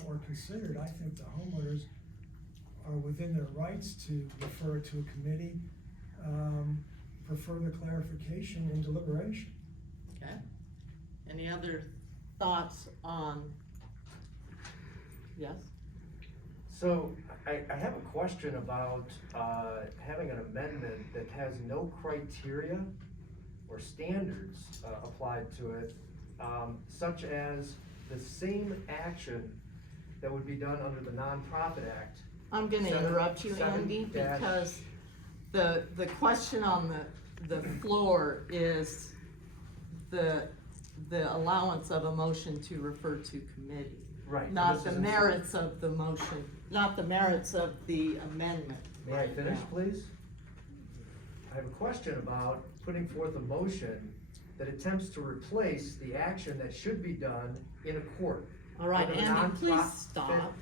upon or considered, I think the homeowners are within their rights to refer it to a committee for further clarification and deliberation. Okay. Any other thoughts on? Yes? So I have a question about having an amendment that has no criteria or standards applied to it, such as the same action that would be done under the Nonprofit Act. I'm gonna interrupt you, Andy, because the question on the floor is the allowance of a motion to refer to committee. Right. Not the merits of the motion, not the merits of the amendment. May I finish, please? I have a question about putting forth a motion that attempts to replace the action that should be done in a court. All right, Under the Andy, please nonprofit- stop.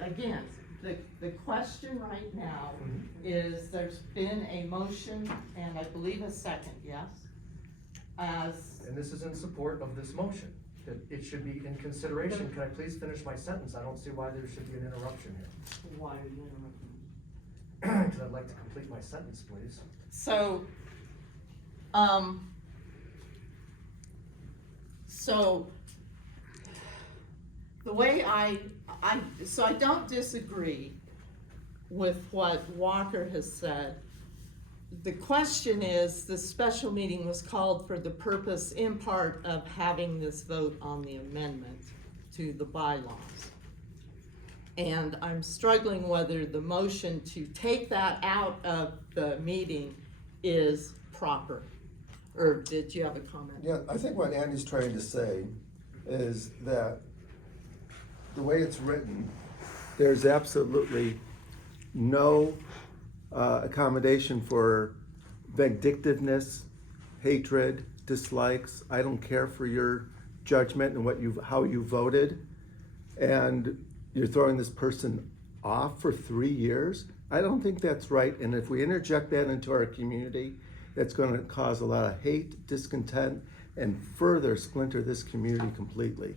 Again, the question right now is, there's been a motion and I believe a second, yes? And this is in support of this motion, that it should be in consideration. Can I please finish my sentence? I don't see why there should be an interruption here. Why are you interrupting? Because I'd like to complete my sentence, please. So, the way I don't disagree with what Walker has said. The question is, the special meeting was called for the purpose in part of having this vote on the amendment to the bylaws. And I'm struggling whether the motion to take that out of the meeting is proper. Or did you have a comment? Yeah, I think what Andy's trying to say is that the way it's written, there's absolutely no accommodation for vindictiveness, hatred, dislikes. I don't care for your judgment and how you voted. And you're throwing this person off for 3 years. I don't think that's right. And if we interject that into our community, it's going to cause a lot of hate, discontent, and further splinter this community completely.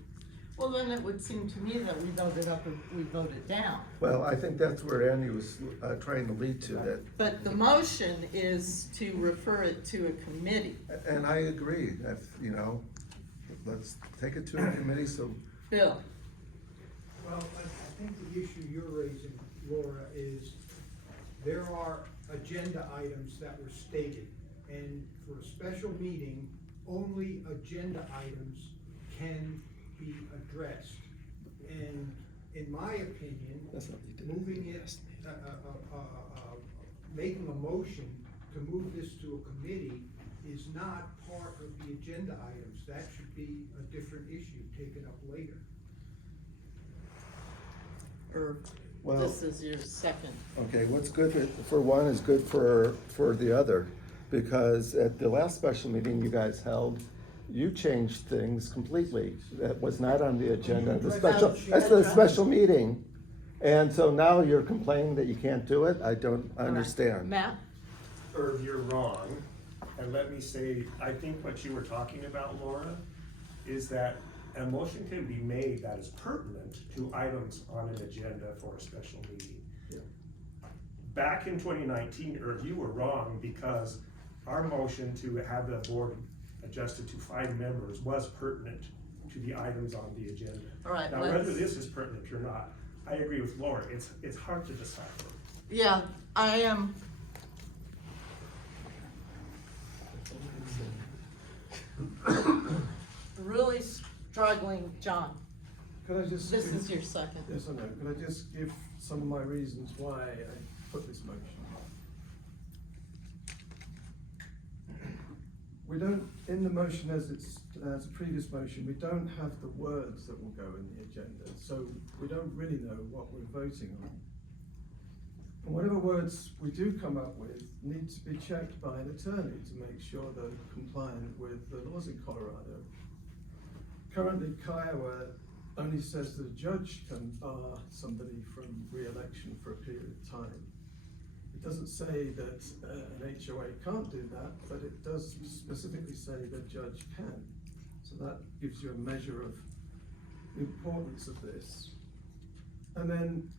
Well, then it would seem to me that we voted up and we voted down. Well, I think that's where Andy was trying to lead to that. But the motion is to refer it to a committee. And I agree, let's take it to a committee, so. Bill? Well, I think the issue you're raising, Laura, is there are agenda items that were stated, and for a special meeting, only agenda items can be addressed. And in my opinion, moving it, making a motion to move this to a committee is not part of the agenda items. That should be a different issue taken up later. Or Well- this is your second? Okay, what's good for one is good for the other, because at the last special meeting you guys held, you changed things completely. That was not on the agenda, that's the special meeting. And so now you're complaining that you can't do it? I don't understand. Matt? Irv, you're wrong, and let me say, I think what you were talking about, Laura, is that a motion can be made that is pertinent to items on an agenda for a special meeting. Yeah. Back in 2019, Irv, you were wrong, because our motion to have the board adjusted to 5 members was pertinent to the items on the agenda. All right, Now, whether this is pertinent or not, I agree with Laura, it's hard to decipher. Yeah, I am. Really struggling, John. Could I just? This is your second. Yes or no? Could I just give some of my reasons why I put this motion? We don't, in the motion as a previous motion, we don't have the words that will go in the agenda, so we don't really know what we're voting on. And whatever words we do come up with need to be checked by an attorney to make sure they're compliant with the laws in Colorado. Currently, Kiowa only says that a judge can bar somebody from re-election for a period of time. It doesn't say that an HOA can't do that, but it does specifically say that a judge can. So that gives you a measure of the importance of this. And then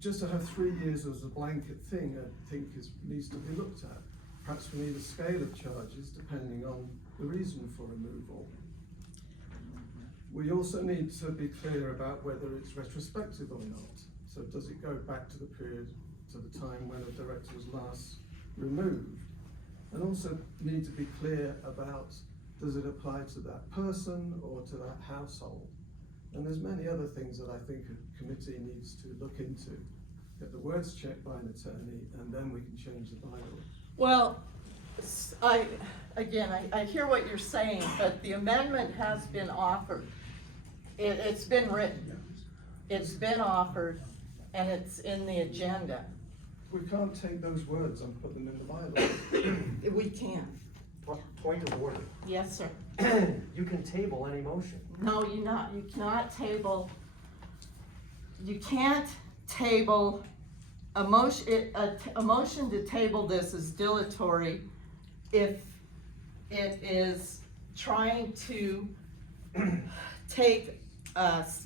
just to have 3 years as a blanket thing, I think needs to be looked at. Perhaps we need a scale of charges depending on the reason for removal. We also need to be clear about whether it's retrospective or not. So does it go back to the period, to the time when a director was last removed? And also need to be clear about, does it apply to that person or to that household? And there's many other things that I think a committee needs to look into. Get the words checked by an attorney, and then we can change the bylaw. Well, I hear what you're saying, but the amendment has been offered. It's been written, it's been offered, and it's in the agenda. We can't take those words and put them in the bylaw. We can. Point of order. Yes, sir. You can table any motion. No, you cannot table, you can't table, a motion to table this is dilatory if it is trying to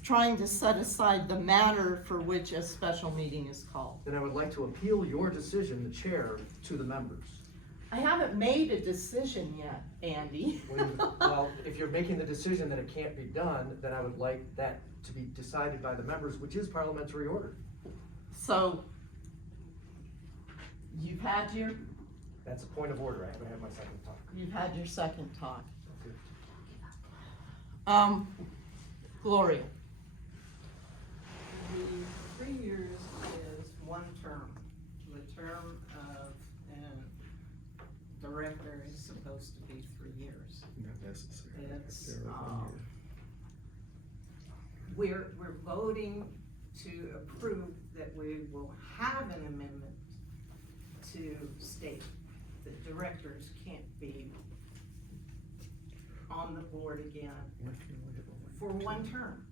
trying to set aside the matter for which a special meeting is called. Then I would like to appeal your decision, the chair, to the members. I haven't made a decision yet, Andy. Well, if you're making the decision that it can't be done, then I would like that to be decided by the members, which is parliamentary order. So, you've had your That's a point of order. I haven't had my second talk. second talk. Gloria. The 3 years is one term. The term of a director is supposed to be 3 years. Not necessary. It's, They're over We're voting to approve that we will have an amendment to state that directors can't be on the board again for one term.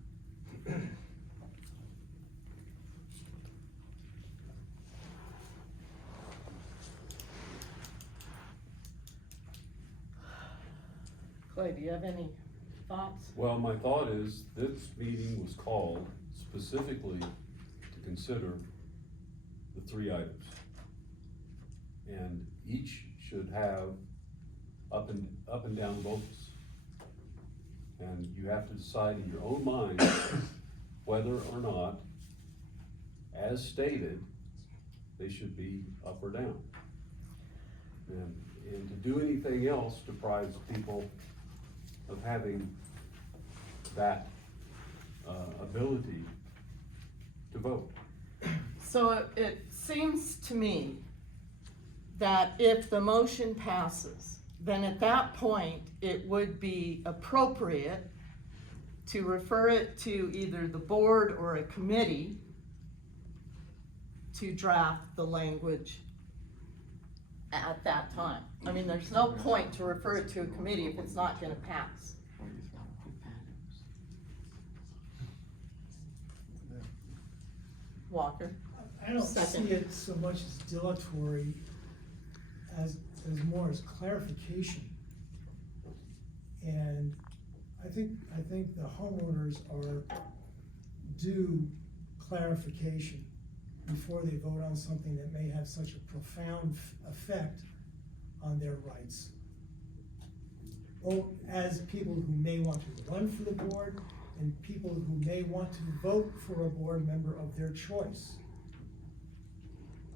Clay, do you have any thoughts? Well, my thought is, this meeting was called specifically to consider the 3 items. And each should have up and down votes. And you have to decide in your own mind whether or not, as stated, they should be up or down. And to do anything else deprives people of having that ability to vote. So it seems to me that if the motion passes, then at that point, it would be appropriate to refer it to either the board or a committee to draft the language at that time. I mean, there's no point to refer it to a committee if it's not gonna pass. Walker? I don't Second. see it so much as dilatory as more as clarification. And I think the homeowners are due clarification before they vote on something that may have such a profound effect on their rights. Both as people who may want to run for the board and people who may want to vote for a board member of their choice.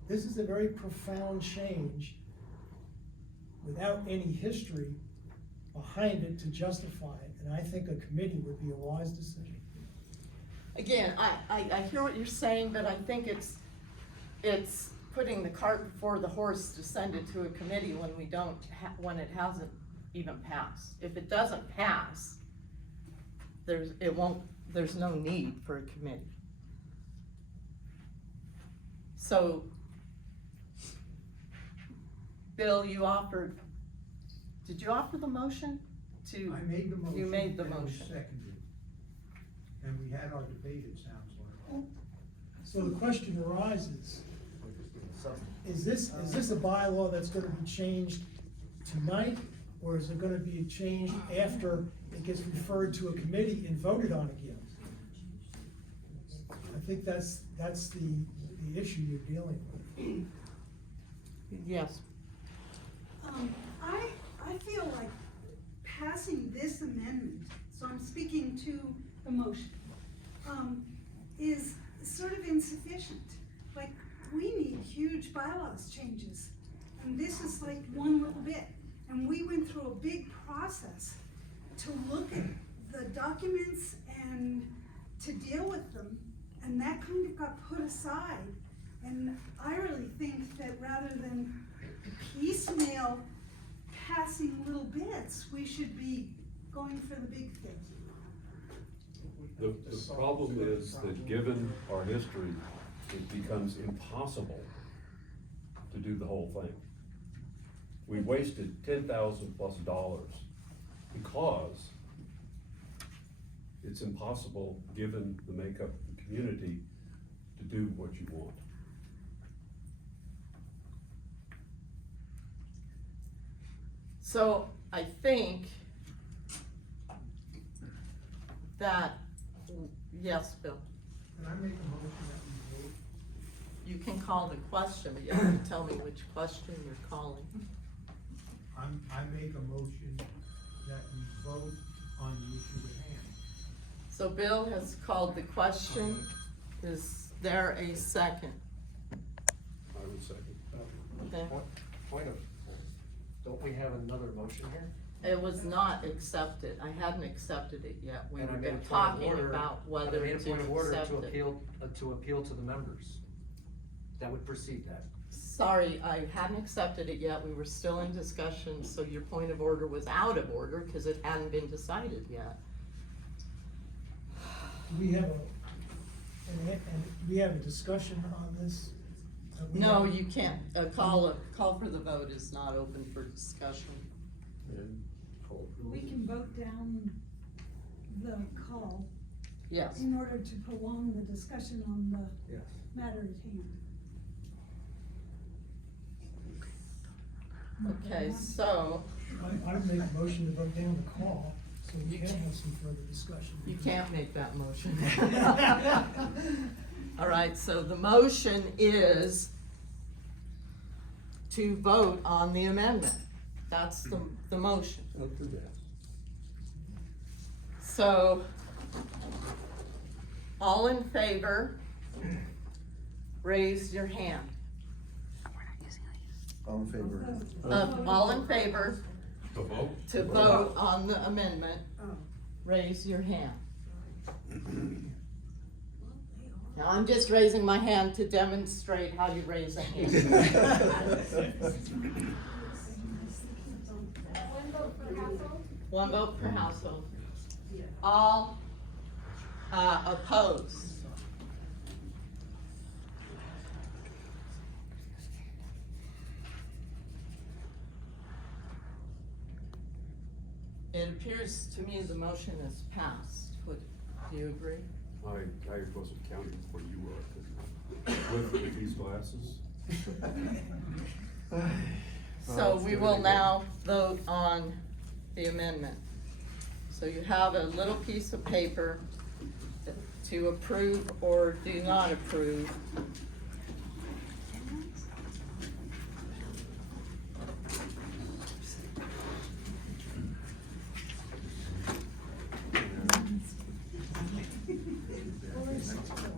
This is a very profound change without any history behind it to justify it, and I think a committee would be a wise decision. Again, I hear what you're saying, but I think it's putting the cart before the horse to send it to a committee when we don't, when it hasn't even passed. If it doesn't pass, there's no need for a committee. So, Bill, you offered, did you offer the motion to? I made the motion. You made the and it was motion. seconded. And we had our debate, it sounds like. So the question arises, is this a bylaw that's gonna be changed tonight? Or is it gonna be changed after it gets referred to a committee and voted on again? think that's the issue you're dealing with. Yes. I feel like passing this amendment, so I'm speaking to the motion, is sort of insufficient. Like, we need huge bylaws changes, and this is like one little bit. And we went through a big process to look at the documents and to deal with them, and that kind of got put aside. And I really think that rather than piecemeal passing little bits, we should be going for the big thing. The problem is that given our history, it becomes impossible to do the whole thing. We wasted $10,000+ because it's impossible, given the makeup of the community, to do what you want. So I think that, yes, Bill, Can I make a motion that we vote? you can call the question, but you have to tell me which question you're calling. I make a motion that we vote on the issue at hand. So Bill has called the question. Is there a second? I would second. Okay. Point of, don't we have another motion here? It was not accepted. I hadn't accepted it yet. We And I were made a point of talking order- about and whether I made a point of order to to accept it. appeal to the members. That would precede that. Sorry, I hadn't accepted it yet. We were still in discussion, so your point of order was out of order because it hadn't been decided yet. We have we have a discussion on this? We No, have- you can't. A call for the vote is not open for discussion. We can vote down the call Yes. in order to prolong the discussion on the Yes. matter at hand. Okay, so I would make a motion to vote down the call, so we can have some further discussion. you can't make that motion. All right, so the motion is to vote on the amendment. That's the motion. Don't do that. So, all in favor, raise your hand. All in favor? All in favor To vote? to vote on the amendment, Oh. raise your hand. Now, I'm just raising my hand to demonstrate how you raise a hand. One vote per household. All opposed. It appears to me the motion is passed. Do you agree? I wasn't counting before you were, with these glasses. So we will now vote on the amendment. So you have a little piece of paper to approve or do not approve.